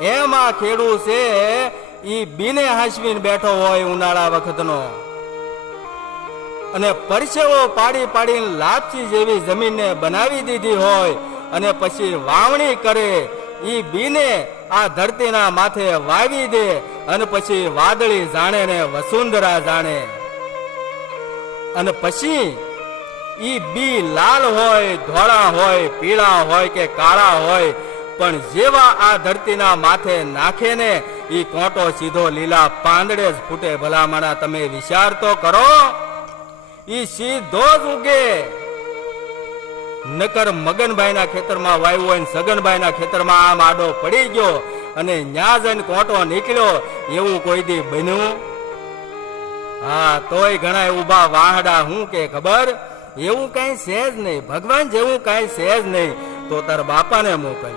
એમ આ ખેડૂત છે ઈ બીને હાંસવીને બેઠો હોય ઉનાળા વખતનો, અને પરસેવો પાડી પાડીને લાપસી જેવી જમીનને બનાવી દીધી હોય, અને પછી વાવણી કરે ઈ બીને આ ધરતીના માથે વાવી દે, અને પછી વાદળી જાણે ને વસુંધરા જાણે, અને પછી ઈ બી લાલ હોય, ધોળા હોય, પીળા હોય કે કાળા હોય, પણ જેવા આ ધરતીના માથે નાખે ને ઈ કોંટો સીધો લીલા પાંદડે જ ફૂટે. ભલામણા તમે વિચાર તો કરો, ઈ સીધો જ ઉગે. નકર મગનભાઈના ખેતરમાં વાવ્યું હોય ને સગનભાઈના ખેતરમાં આમ આડો પડી ગયો અને ન્યા જઈને કોંટો નીકળ્યો, એવું કોઈ દી બન્યું? હા, તોય ઘણા ઉભા વાહડા હું કે ખબર, એવું કઈ છે જ નહીં. ભગવાન જેવું કઈ છે જ નહીં, તો તાર બાપાને મોકલ.